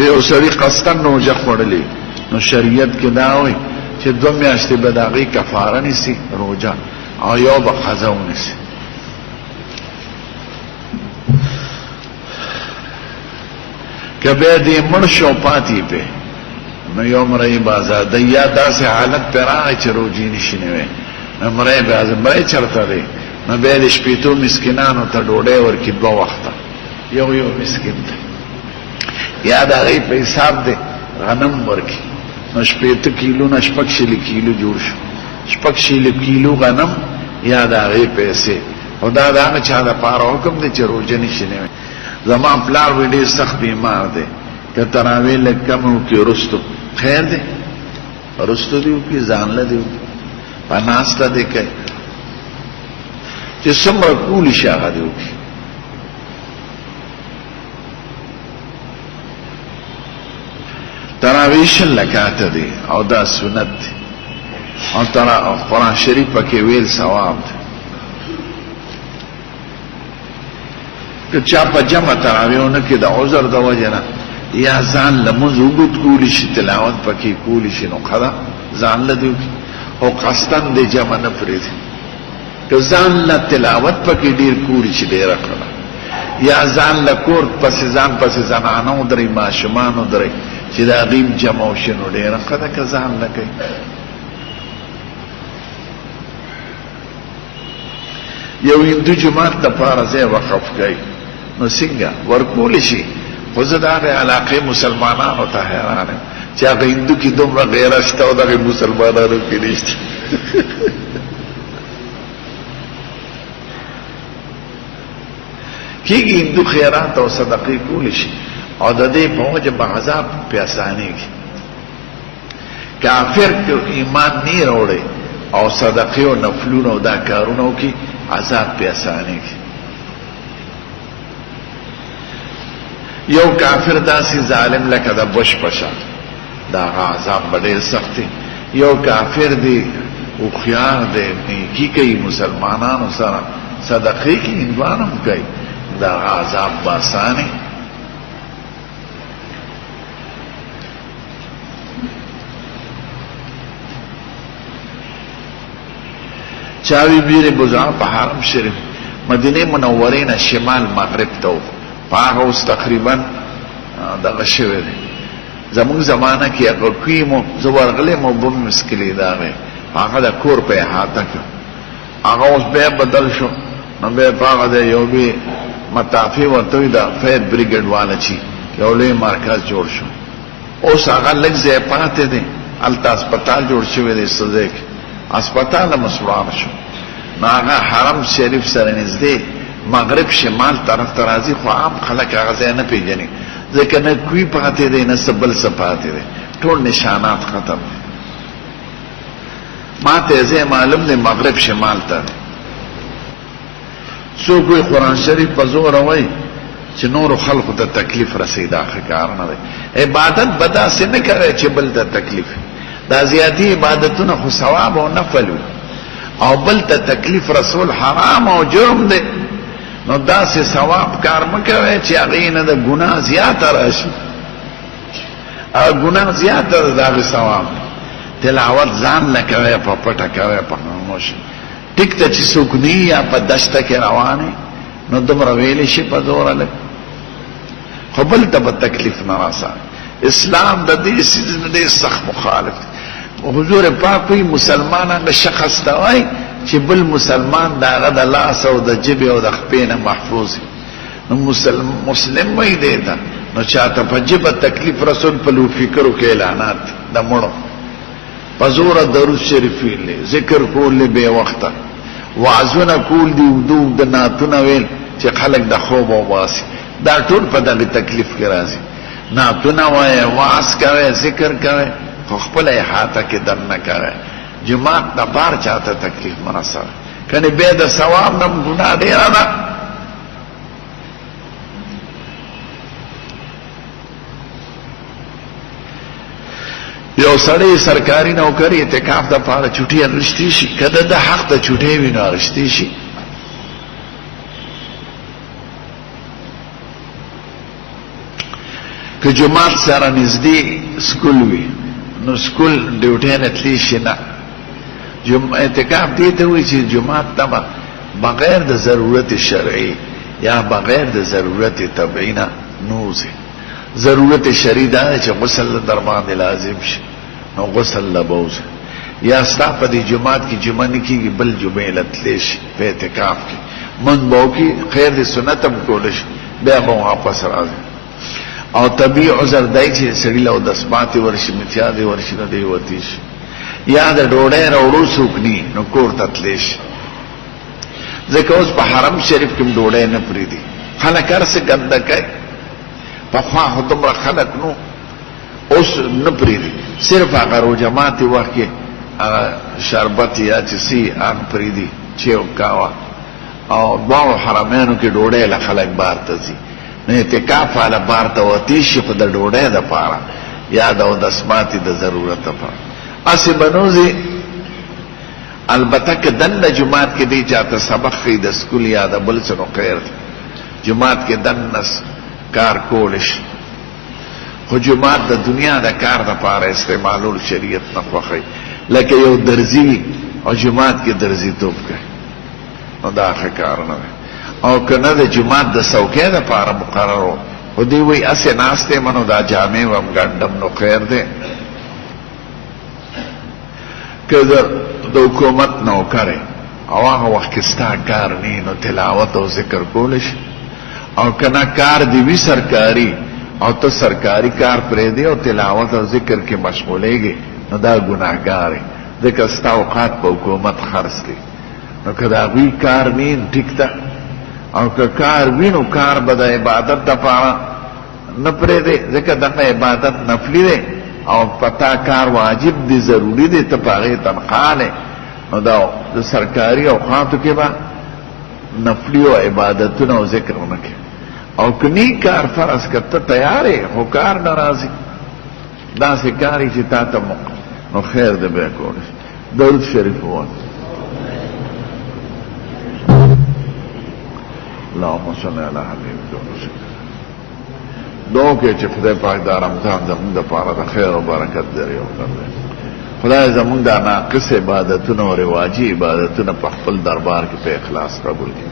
که یو سړي قصدن روژه خوړلې نو شریعت کې دا وایي چې 2 میاشتې به د هغې کفاره نیسي روژه او یو به قضا ونیسي. که بیا دې مړ شو پاتې پې نو یو مړی به ازادۍ یا داسې حالت پې راغی چې روژې نشي نیوی نو مړی به مړی چېرته دی نو بیا د شپېتو مسکینانو ته ډوډۍ ورکړي 2 وخته یو مسکین دی یا د هغې په حساب دی غنم ورکړي نو 80 کیلو نه 6 کیلو جوړ شو 6 کیلو غنم یا د هغې پیسې او دا د هغه چا دپاره حکم دی چې روژه نشي نیوی. زما پلار وی ډېر سخت بیمار دی که تراویح لږ کم وکړي وروستو خیر دی وروستو دې وکړي ځانله دې وکړي په ناسته دې کوي چې څومره کولی شي هغه دې وکړي. تراویح 6 رکعاته دی او دا سنت دی او قرآن شریف پکې ویل ثواب دی. که چا په جمع تراویحونه کې د عذر د وجې نه یا ځان لمونځ اوږد کولی شي تلاوت پکې کولی شي نو ښه ځان له دې وکړي او قصدن د جمع نه پرېږدي. که ځان له تلاوت پکې ډېر کولی شي ډېره ښه یا ځان له کور پسې ځان پسې زنانه ودرئ ماشومان ودرئ چې د هغې جمع وشي نو ډېره ښه ده که ځان نه کوي. یو هندو جماعت دپاره ځای وقف کوي نو څنګه ورکولی شي خو زه د هغې علاقې مسلمانانو ته حیران یم چې هغه هندو کې دومره غیرت شته او دغې مسلمانانو کې نشته. کېږي هندو خیرات او صدقې کولی شي او د دې په وجه به عذاب پې اسانېږي. کافر که ایمان نه راوړی او صدقې او نفلونه او دا کارونه وکړي عذاب پې اسانېږي. یو کافر داسې ظالم لکه د بش پشه د هغه عذاب به ډېر سخت دی. یو کافر دی هوښیار دی نیکي کوي مسلمانانو سره صدقې کوي هندوان هم کوي د هغه عذاب به اسانې. چاوی بیر بزعا په حرم شریف مدینه منورې نه شمال مغرب ته و په هغه اوس تقریبا دغه شوی دی. زموږ زمانه کې هغه کوي مو زه ورغلی مو بم مسکلې د هغې هغه د کور په احاطه کې هغه اوس بیا بدل شو نو بیا په هغه د یو بې مطافې ورته وي د فید بریګیډ واله چې یو لوی مرکز جوړ شو. اوس هغه لږ ځای پاتې دی هلته اسپتال جوړ شوی دی څه ځای کې اسپتال مسوار شو نو هغه حرم شریف سره نږدې مغرب شمال طرف ته راځي خو عام خلک هغه ځای نه پېژني ځکه نه کوی پاتې دی نه څه بل څه پاتې دی ټول نشانات ختم دی. ما ته ځای معلوم دی مغرب شمال ته څوک وایي قرآن شریف په زوره وایي چې نورو خلقو ته تکلیف رسوي دا ښه کار نه دی. عبادت به داسې نه کوی چې بل ته تکلیف دا زیاتی عبادتونه خو ثواب او نفل وي او بل ته تکلیف رسول حرام او جرم دی نو داسې ثواب کار مه کوئ چې هغې نه د ګناه زیاته راشي او ګناه زیاته ده د هغې ثواب تلاوت ځان له کوئ په پټه کوئ په خاموشي ټیک ته چې څوک نه یا په دشته کې روانې نو دومره ویلی شي په زوره لږ خو بل ته به تکلیف نه راسه. اسلام د دې څیز نه ډېر سخت مخالف دی. حضور پاک وایي مسلمان هغه شخص ته وایي چې بل مسلمان د هغه د لاس او د ژبې او د خپې نه محفوظ وي. نو مسلم وایي دی ته نو چاته په ژبه تکلیف رسول په لو فکرو کې اعلانات د مړو په زوره درود شریف ویلی ذکر کول بې وخته وعظونه کول دي اوږده د نعتونه ویل چې خلک د خوب وباسي دا ټول په دغې تکلیف کې راځي. نعتونه وایه وعظ کوئ ذکر کوئ خو خپله احاطه کې دننه کوئ جماعت د بار چاته تکلیف مه رسوئ کنې بیا د ثواب نه ګناه ډېره ده. یو سړی سرکاري نوکري اعتکاف دپاره چوټي اخیستی شي که د حق د چوټۍ وي نو اخیستی شي. که جماعت سره نږدې سکول وي نو سکول ډیوټي نه تلی شي نه. اعتکاف دې ته وایي چې جماعت ته بغیر د ضرورت شرعي یا بغیر د ضرورت طبعي نه نوځي. ضرورت شرعي دا چې غسل در باندې لازم شي نو غسل لبوځي، یا ستا په دې جماعت کې جمعه نه کېږي بل جمعې له تلی شي په اعتکاف کې مونږ به وکړي، خیر د سنت هم کولی شي، بیا به واپس راځي. او طبیعي عذر دی چې سړي له اودس ماتې ورشي متیادې ورشي نو دی وتی شي، یا د ډوډۍ راوړو څوک ني نو کور ته تلی شي. ځکه اوس په حرم شریف کې ډوډۍ نه پرېږدي، خلک هر څه ګنده کوي. پخوا خو دومره خلک نو، اوس نه پرېږدي، صرف هغه روژه ماتې وخت کې هغه شربت یا چې سي هغه پرېږدي چیو کاوه. او دواړو حرمینو کې ډوډۍ له خلک بار ته ځي نو اعتکاف والا بار ته وتی شي خو د ډوډۍ دپاره یا د اودس ماتې د ضرورت دپاره. هسې به نوځي. البته که دننه جومات کې دی چاته سبق ښیي د سکول یا د بل څه نو خیر دی، جومات کې دننه کار کولی شي، خو جومات د دنیا د کار دپاره استعمالول شریعت نه خوښوي. لکه یو درزي وي او جومات کې درزیتوب کوي نو دا ښه کار نه دی. او که نه د جومات د څوکۍ دپاره مقرر و خو دوی وایي هسې ناست یم نو دا جامې هم ګنډم نو خیر دی. که د حکومت نوکر او هغه وخت کې ستا کار نه نو تلاوت او ذکر کولی شي، او که نه کار دی وي سرکاري او ته سرکاري کار پرېږدې او تلاوت او ذکر کې مشغولیږي نو دا ګناهګار یې، ځکه ستا اوقات په حکومت خرڅ دي. نو که د هغوی کار نه ټیک ده، او که کار وي نو کار به د عبادت دپاره نه پرېږدې، ځکه دغه عبادت نفلي دی او پتا کار واجب دی ضروری دی ته په هغې تنخواه لې، نو دا د سرکاري اوقاتو کې به نفلي او عبادتونه او ذکر ونه کوي. او که نی کار فرض که ته تیار یې خو کار نه راځي، داسې کار یې چې تا ته نو خیر دی بیا کولی شي. درود شریف ووایه. اللهم صل علی حبیبک وسلم. دعا کې چې خدای پاک دا رمضان زموږ دپاره د خیر او برکت ذریعه وګرځوي. خدای زموږ دا ناقص عبادتونه او رواجي عبادتونه په خپل دربار کې په اخلاص قبول کړي.